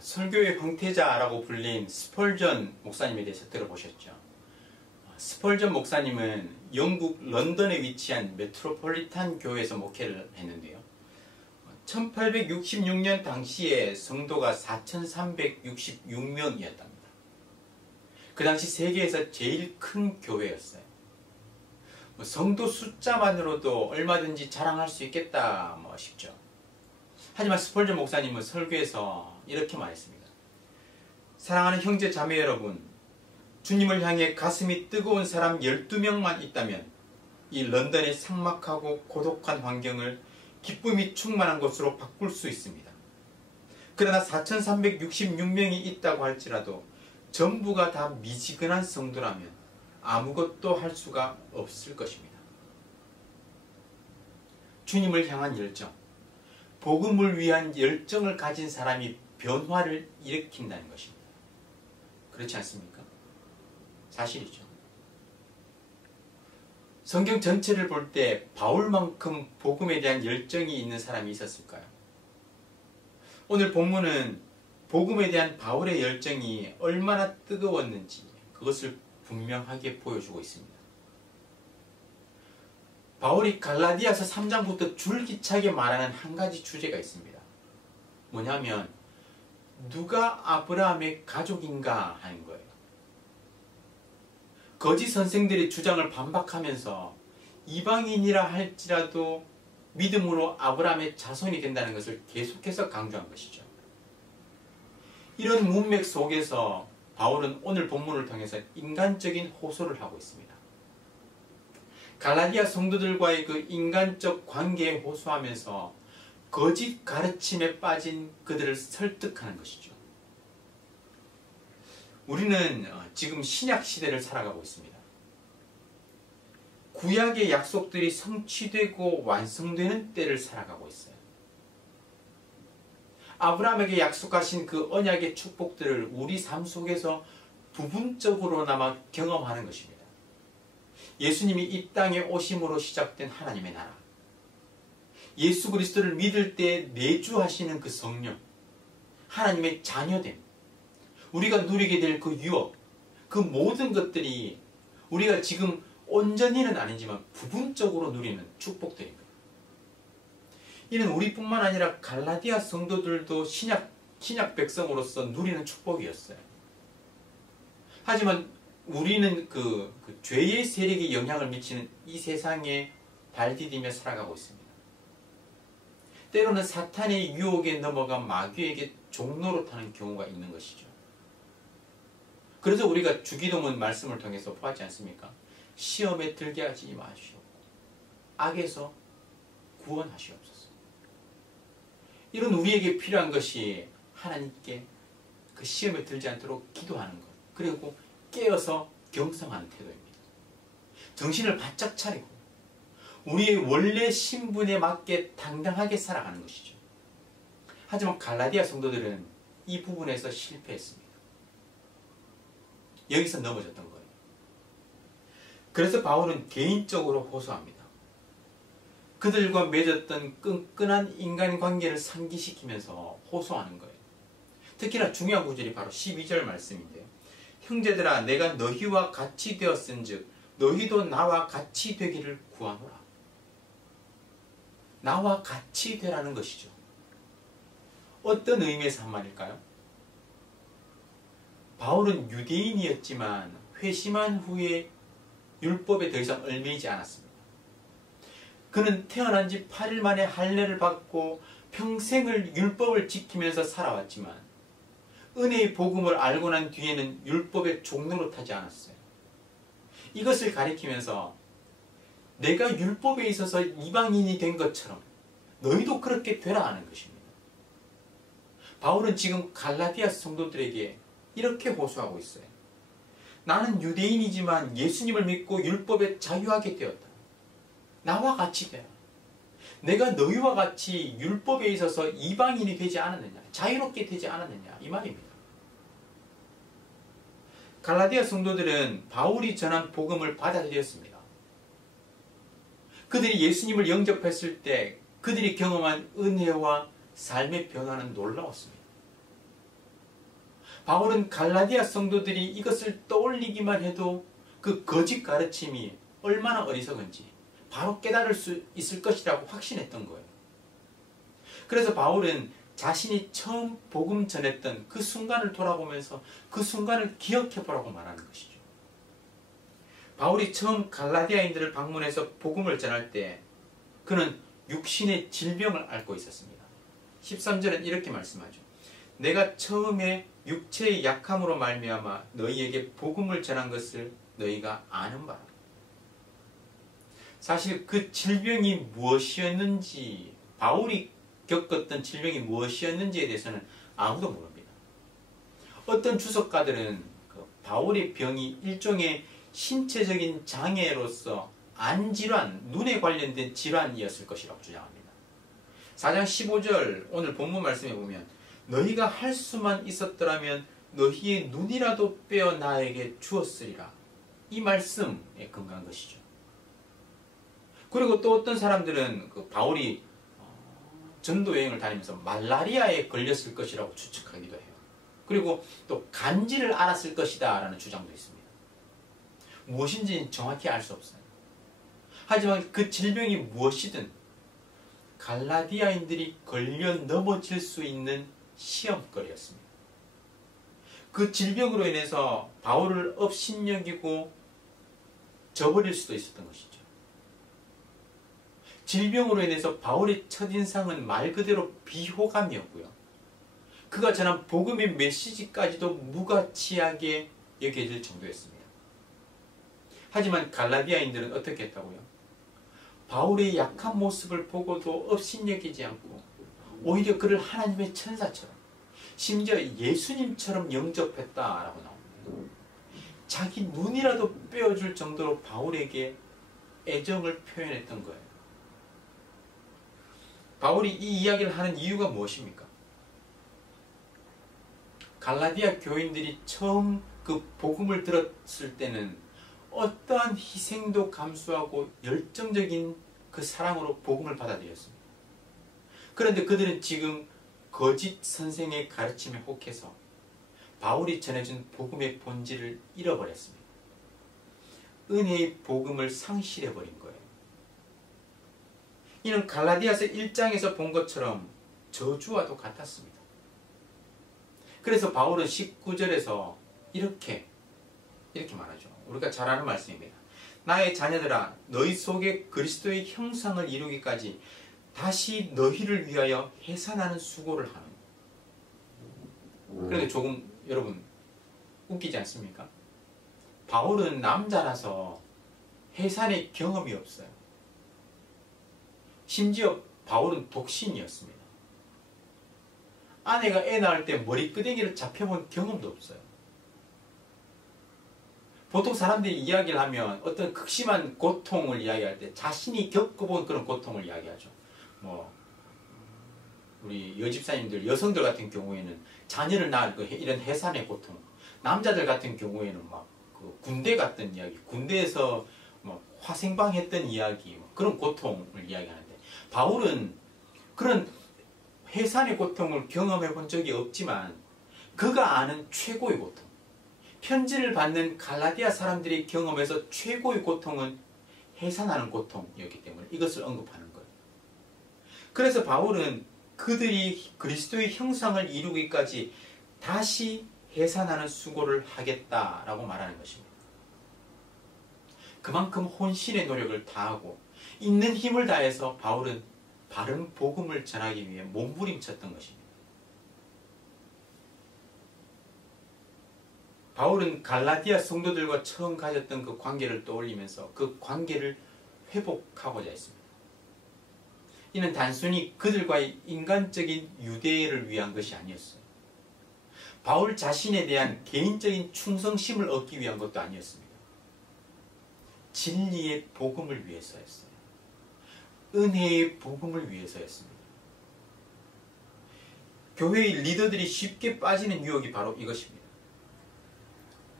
설교의 황태자라고 불린 스펄전 목사님에 대해서 들어보셨죠? 스펄전 목사님은 영국 런던에 위치한 메트로폴리탄 교회에서 목회를 했는데요. 1866년 당시에 성도가 4366명이었답니다. 그 당시 세계에서 제일 큰 교회였어요. 성도 숫자만으로도 얼마든지 자랑할 수 있겠다 싶죠. 하지만 스펄전 목사님은 설교에서 이렇게 말했습니다. 사랑하는 형제 자매 여러분, 주님을 향해 가슴이 뜨거운 사람 12명만 있다면 이 런던의 삭막하고 고독한 환경을 기쁨이 충만한 곳으로 바꿀 수 있습니다. 그러나 4366명이 있다고 할지라도 전부가 다 미지근한 성도라면 아무것도 할 수가 없을 것입니다. 주님을 향한 열정, 복음을 위한 열정을 가진 사람이 변화를 일으킨다는 것입니다. 그렇지 않습니까? 사실이죠. 성경 전체를 볼 때 바울만큼 복음에 대한 열정이 있는 사람이 있었을까요? 오늘 본문은 복음에 대한 바울의 열정이 얼마나 뜨거웠는지 그것을 분명하게 보여주고 있습니다. 바울이 갈라디아서 3장부터 줄기차게 말하는 한 가지 주제가 있습니다. 뭐냐면 누가 아브라함의 가족인가 하는 거예요. 거짓 선생들의 주장을 반박하면서 이방인이라 할지라도 믿음으로 아브라함의 자손이 된다는 것을 계속해서 강조한 것이죠. 이런 문맥 속에서 바울은 오늘 본문을 통해서 인간적인 호소를 하고 있습니다. 갈라디아 성도들과의 그 인간적 관계에 호소하면서 거짓 가르침에 빠진 그들을 설득하는 것이죠. 우리는 지금 신약 시대를 살아가고 있습니다. 구약의 약속들이 성취되고 완성되는 때를 살아가고 있어요. 아브라함에게 약속하신 그 언약의 축복들을 우리 삶 속에서 부분적으로나마 경험하는 것입니다. 예수님이 이 땅에 오심으로 시작된 하나님의 나라, 예수 그리스도를 믿을 때 내주하시는 그 성령, 하나님의 자녀됨, 우리가 누리게 될 그 유업, 그 모든 것들이 우리가 지금 온전히는 아니지만 부분적으로 누리는 축복들입니다. 이는 우리뿐만 아니라 갈라디아 성도들도 신약 백성으로서 누리는 축복이었어요. 하지만 우리는 그 죄의 세력이 영향을 미치는 이 세상에 발디디며 살아가고 있습니다. 때로는 사탄의 유혹에 넘어가 마귀에게 종노릇하는 경우가 있는 것이죠. 그래서 우리가 주기도문 말씀을 통해서 보았지 않습니까? 시험에 들게 하지 마시옵고 악에서 구원하시옵소서. 이런 우리에게 필요한 것이 하나님께 그 시험에 들지 않도록 기도하는 것, 그리고 깨어서 경성하는 태도입니다. 정신을 바짝 차리고 우리의 원래 신분에 맞게 당당하게 살아가는 것이죠. 하지만 갈라디아 성도들은 이 부분에서 실패했습니다. 여기서 넘어졌던 거예요. 그래서 바울은 개인적으로 호소합니다. 그들과 맺었던 끈끈한 인간관계를 상기시키면서 호소하는 거예요. 특히나 중요한 구절이 바로 12절 말씀인데요. 형제들아, 내가 너희와 같이 되었은즉 너희도 나와 같이 되기를 구하노라. 나와 같이 되라는 것이죠. 어떤 의미에서 한 말일까요? 바울은 유대인이었지만 회심한 후에 율법에 더 이상 얽매이지 않았습니다. 그는 태어난 지 8일 만에 할례를 받고 평생을 율법을 지키면서 살아왔지만 은혜의 복음을 알고 난 뒤에는 율법의 종노릇하지 않았어요. 이것을 가리키면서 내가 율법에 있어서 이방인이 된 것처럼 너희도 그렇게 되라 하는 것입니다. 바울은 지금 갈라디아 성도들에게 이렇게 호소하고 있어요. 나는 유대인이지만 예수님을 믿고 율법에 자유하게 되었다. 나와 같이 되라. 내가 너희와 같이 율법에 있어서 이방인이 되지 않았느냐, 자유롭게 되지 않았느냐, 이 말입니다. 갈라디아 성도들은 바울이 전한 복음을 받아들였습니다. 그들이 예수님을 영접했을 때 그들이 경험한 은혜와 삶의 변화는 놀라웠습니다. 바울은 갈라디아 성도들이 이것을 떠올리기만 해도 그 거짓 가르침이 얼마나 어리석은지 바로 깨달을 수 있을 것이라고 확신했던 거예요. 그래서 바울은 자신이 처음 복음 전했던 그 순간을 돌아보면서 그 순간을 기억해 보라고 말하는 것이죠. 바울이 처음 갈라디아인들을 방문해서 복음을 전할 때 그는 육신의 질병을 앓고 있었습니다. 13절은 이렇게 말씀하죠. 내가 처음에 육체의 약함으로 말미암아 너희에게 복음을 전한 것을 너희가 아는 바라. 사실 그 질병이 무엇이었는지, 바울이 겪었던 질병이 무엇이었는지에 대해서는 아무도 모릅니다. 어떤 주석가들은 그 바울의 병이 일종의 신체적인 장애로서 안질환, 눈에 관련된 질환이었을 것이라고 주장합니다. 4장 15절 오늘 본문 말씀에 보면 너희가 할 수만 있었더라면 너희의 눈이라도 빼어 나에게 주었으리라. 이 말씀에 근거한 것이죠. 그리고 또 어떤 사람들은 그 바울이 전도 여행을 다니면서 말라리아에 걸렸을 것이라고 추측하기도 해요. 그리고 또 간질을 앓았을 것이다 라는 주장도 있습니다. 무엇인지는 정확히 알 수 없어요. 하지만 그 질병이 무엇이든 갈라디아인들이 걸려 넘어질 수 있는 시험거리였습니다. 그 질병으로 인해서 바울을 업신여기고 저버릴 수도 있었던 것이죠. 질병으로 인해서 바울의 첫인상은 말 그대로 비호감이었고요. 그가 전한 복음의 메시지까지도 무가치하게 여겨질 정도였습니다. 하지만 갈라디아인들은 어떻게 했다고요? 바울의 약한 모습을 보고도 업신여기지 않고 오히려 그를 하나님의 천사처럼 심지어 예수님처럼 영접했다라고 나옵니다. 자기 눈이라도 빼어줄 정도로 바울에게 애정을 표현했던 거예요. 바울이 이 이야기를 하는 이유가 무엇입니까? 갈라디아 교인들이 처음 그 복음을 들었을 때는 어떠한 희생도 감수하고 열정적인 그 사랑으로 복음을 받아들였습니다. 그런데 그들은 지금 거짓 선생의 가르침에 혹해서 바울이 전해준 복음의 본질을 잃어버렸습니다. 은혜의 복음을 상실해버린 거예요. 이는 갈라디아서 1장에서 본 것처럼 저주와도 같았습니다. 그래서 바울은 19절에서 이렇게 말하죠. 우리가 잘 아는 말씀입니다. 나의 자녀들아, 너희 속에 그리스도의 형상을 이루기까지 다시 너희를 위하여 해산하는 수고를 하는. 그런데 조금 여러분 웃기지 않습니까? 바울은 남자라서 해산의 경험이 없어요. 심지어 바울은 독신이었습니다. 아내가 애 낳을 때 머리끄댕이를 잡혀본 경험도 없어요. 보통 사람들이 이야기를 하면 어떤 극심한 고통을 이야기할 때 자신이 겪어본 그런 고통을 이야기하죠. 우리 여집사님들, 여성들 같은 경우에는 자녀를 낳을 이런 해산의 고통, 남자들 같은 경우에는 그 군대 갔던 이야기, 군대에서 화생방 했던 이야기, 그런 고통을 이야기하는데, 바울은 그런 해산의 고통을 경험해 본 적이 없지만 그가 아는 최고의 고통, 편지를 받는 갈라디아 사람들이 경험해서 최고의 고통은 해산하는 고통이었기 때문에 이것을 언급하는 거예요. 그래서 바울은 그들이 그리스도의 형상을 이루기까지 다시 해산하는 수고를 하겠다라고 말하는 것입니다. 그만큼 혼신의 노력을 다하고 있는 힘을 다해서 바울은 바른 복음을 전하기 위해 몸부림쳤던 것입니다. 바울은 갈라디아 성도들과 처음 가졌던 그 관계를 떠올리면서 그 관계를 회복하고자 했습니다. 이는 단순히 그들과의 인간적인 유대를 위한 것이 아니었어요. 바울 자신에 대한 개인적인 충성심을 얻기 위한 것도 아니었습니다. 진리의 복음을 위해서였어요. 은혜의 복음을 위해서였습니다. 교회의 리더들이 쉽게 빠지는 유혹이 바로 이것입니다.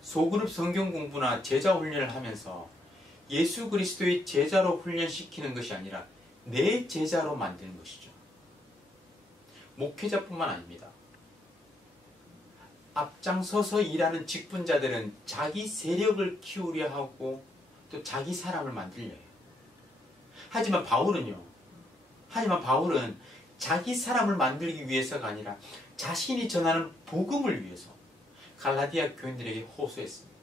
소그룹 성경 공부나 제자 훈련을 하면서 예수 그리스도의 제자로 훈련시키는 것이 아니라 내 제자로 만드는 것이죠. 목회자뿐만 아닙니다. 앞장서서 일하는 직분자들은 자기 세력을 키우려 하고 또 자기 사람을 만들려 해요. 하지만 바울은 자기 사람을 만들기 위해서가 아니라 자신이 전하는 복음을 위해서 갈라디아 교인들에게 호소했습니다.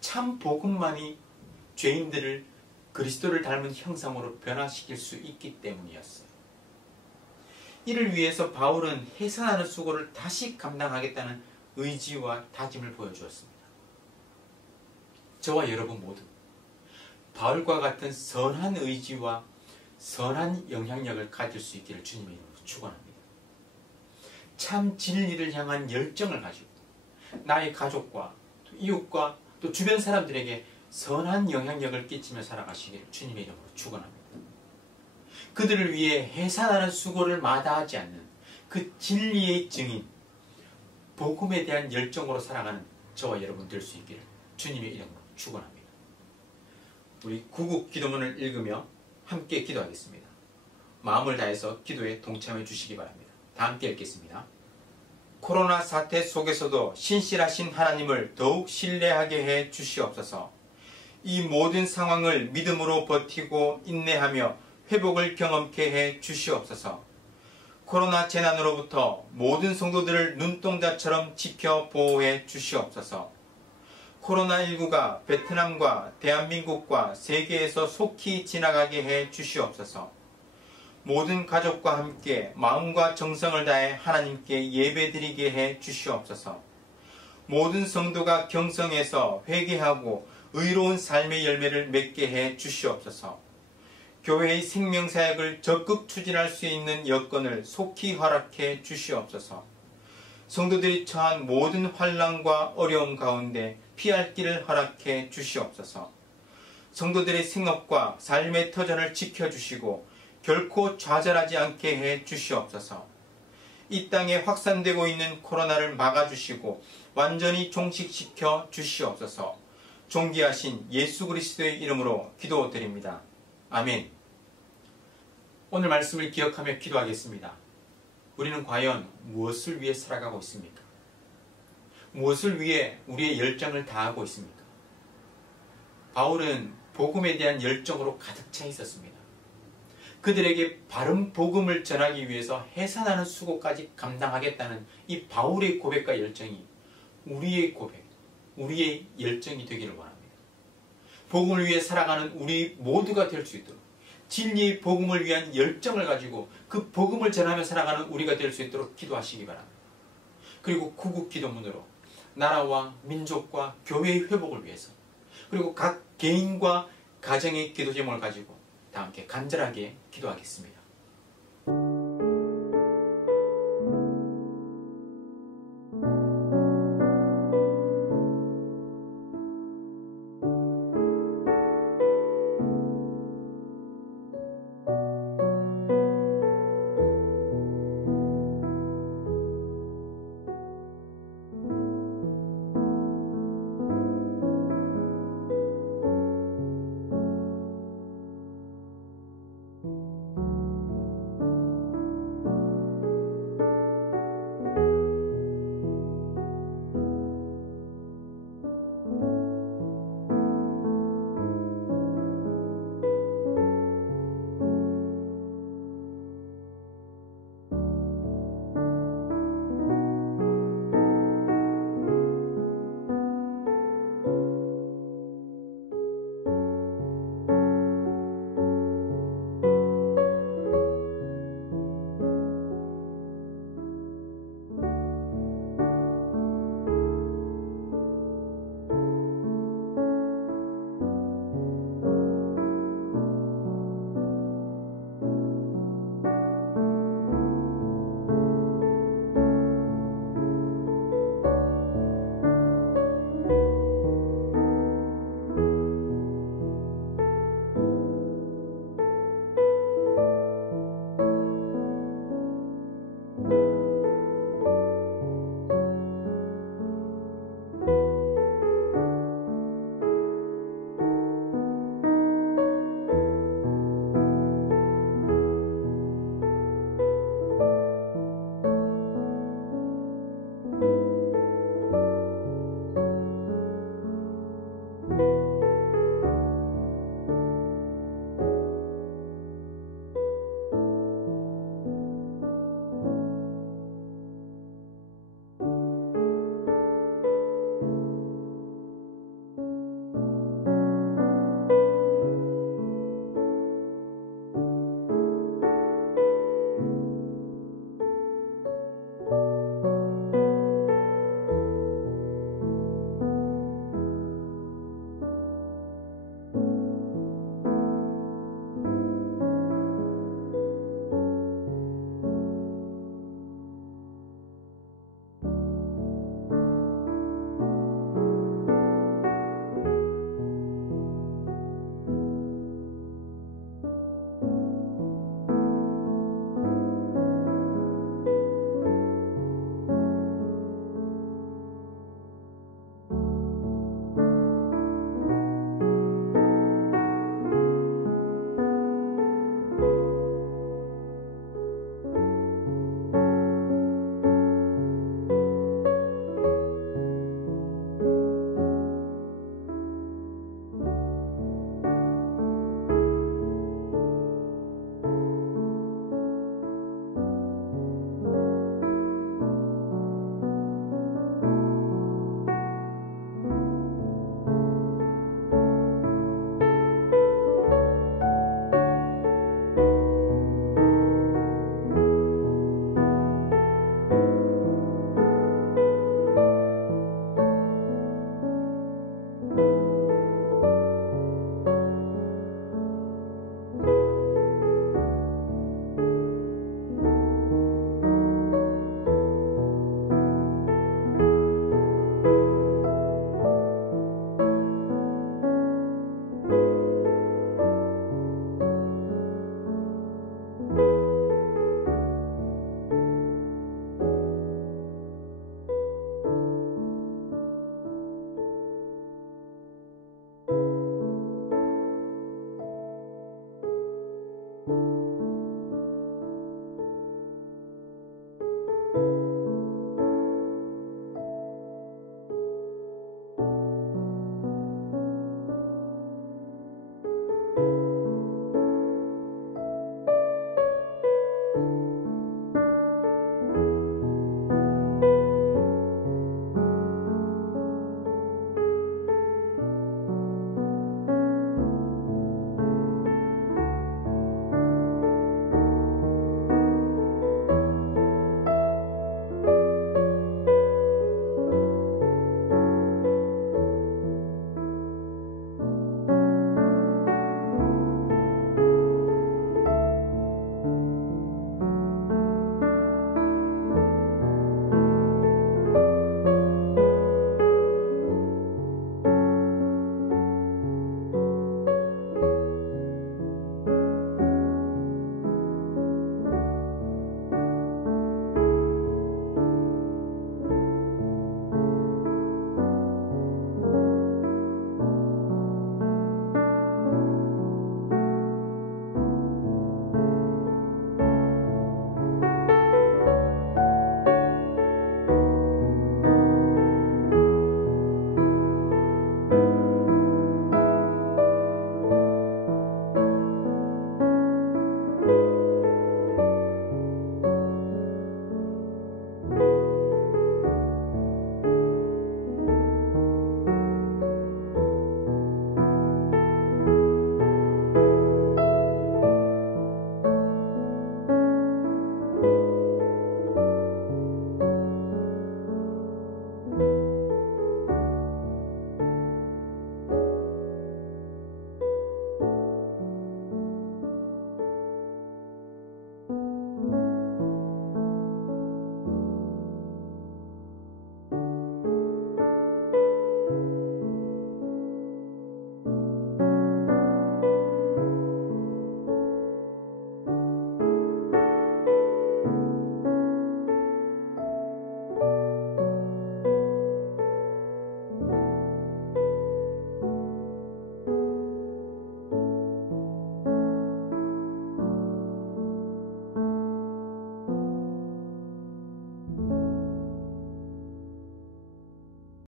참 복음만이 죄인들을 그리스도를 닮은 형상으로 변화시킬 수 있기 때문이었어요. 이를 위해서 바울은 해산하는 수고를 다시 감당하겠다는 의지와 다짐을 보여주었습니다. 저와 여러분 모두 바울과 같은 선한 의지와 선한 영향력을 가질 수 있기를 주님의 이름으로 축원합니다. 참 진리를 향한 열정을 가지고 나의 가족과 또 이웃과 또 주변 사람들에게 선한 영향력을 끼치며 살아가시기를 주님의 이름으로 축원합니다. 그들을 위해 해산하는 수고를 마다하지 않는 그 진리의 증인, 복음에 대한 열정으로 살아가는 저와 여러분 될 수 있기를 주님의 이름으로 축원합니다. 우리 구국 기도문을 읽으며 함께 기도하겠습니다. 마음을 다해서 기도에 동참해 주시기 바랍니다. 다 함께 읽겠습니다. 코로나 사태 속에서도 신실하신 하나님을 더욱 신뢰하게 해 주시옵소서. 이 모든 상황을 믿음으로 버티고 인내하며 회복을 경험케 해 주시옵소서. 코로나 재난으로부터 모든 성도들을 눈동자처럼 지켜 보호해 주시옵소서. 코로나19가 베트남과 대한민국과 세계에서 속히 지나가게 해 주시옵소서. 모든 가족과 함께 마음과 정성을 다해 하나님께 예배드리게 해 주시옵소서. 모든 성도가 경성해서 회개하고 의로운 삶의 열매를 맺게 해 주시옵소서. 교회의 생명사역을 적극 추진할 수 있는 여건을 속히 허락해 주시옵소서. 성도들이 처한 모든 환난과 어려움 가운데 피할 길을 허락해 주시옵소서. 성도들의 생업과 삶의 터전을 지켜주시고 결코 좌절하지 않게 해 주시옵소서. 이 땅에 확산되고 있는 코로나를 막아주시고 완전히 종식시켜 주시옵소서. 존귀하신 예수 그리스도의 이름으로 기도드립니다. 아멘. 오늘 말씀을 기억하며 기도하겠습니다. 우리는 과연 무엇을 위해 살아가고 있습니까? 무엇을 위해 우리의 열정을 다하고 있습니까? 바울은 복음에 대한 열정으로 가득 차 있었습니다. 그들에게 바른 복음을 전하기 위해서 해산하는 수고까지 감당하겠다는 이 바울의 고백과 열정이 우리의 고백, 우리의 열정이 되기를 원합니다. 복음을 위해 살아가는 우리 모두가 될 수 있도록 진리의 복음을 위한 열정을 가지고 그 복음을 전하며 살아가는 우리가 될 수 있도록 기도하시기 바랍니다. 그리고 구국 기도문으로 나라와 민족과 교회의 회복을 위해서 그리고 각 개인과 가정의 기도 제목을 가지고 다 함께 간절하게 기도하겠습니다.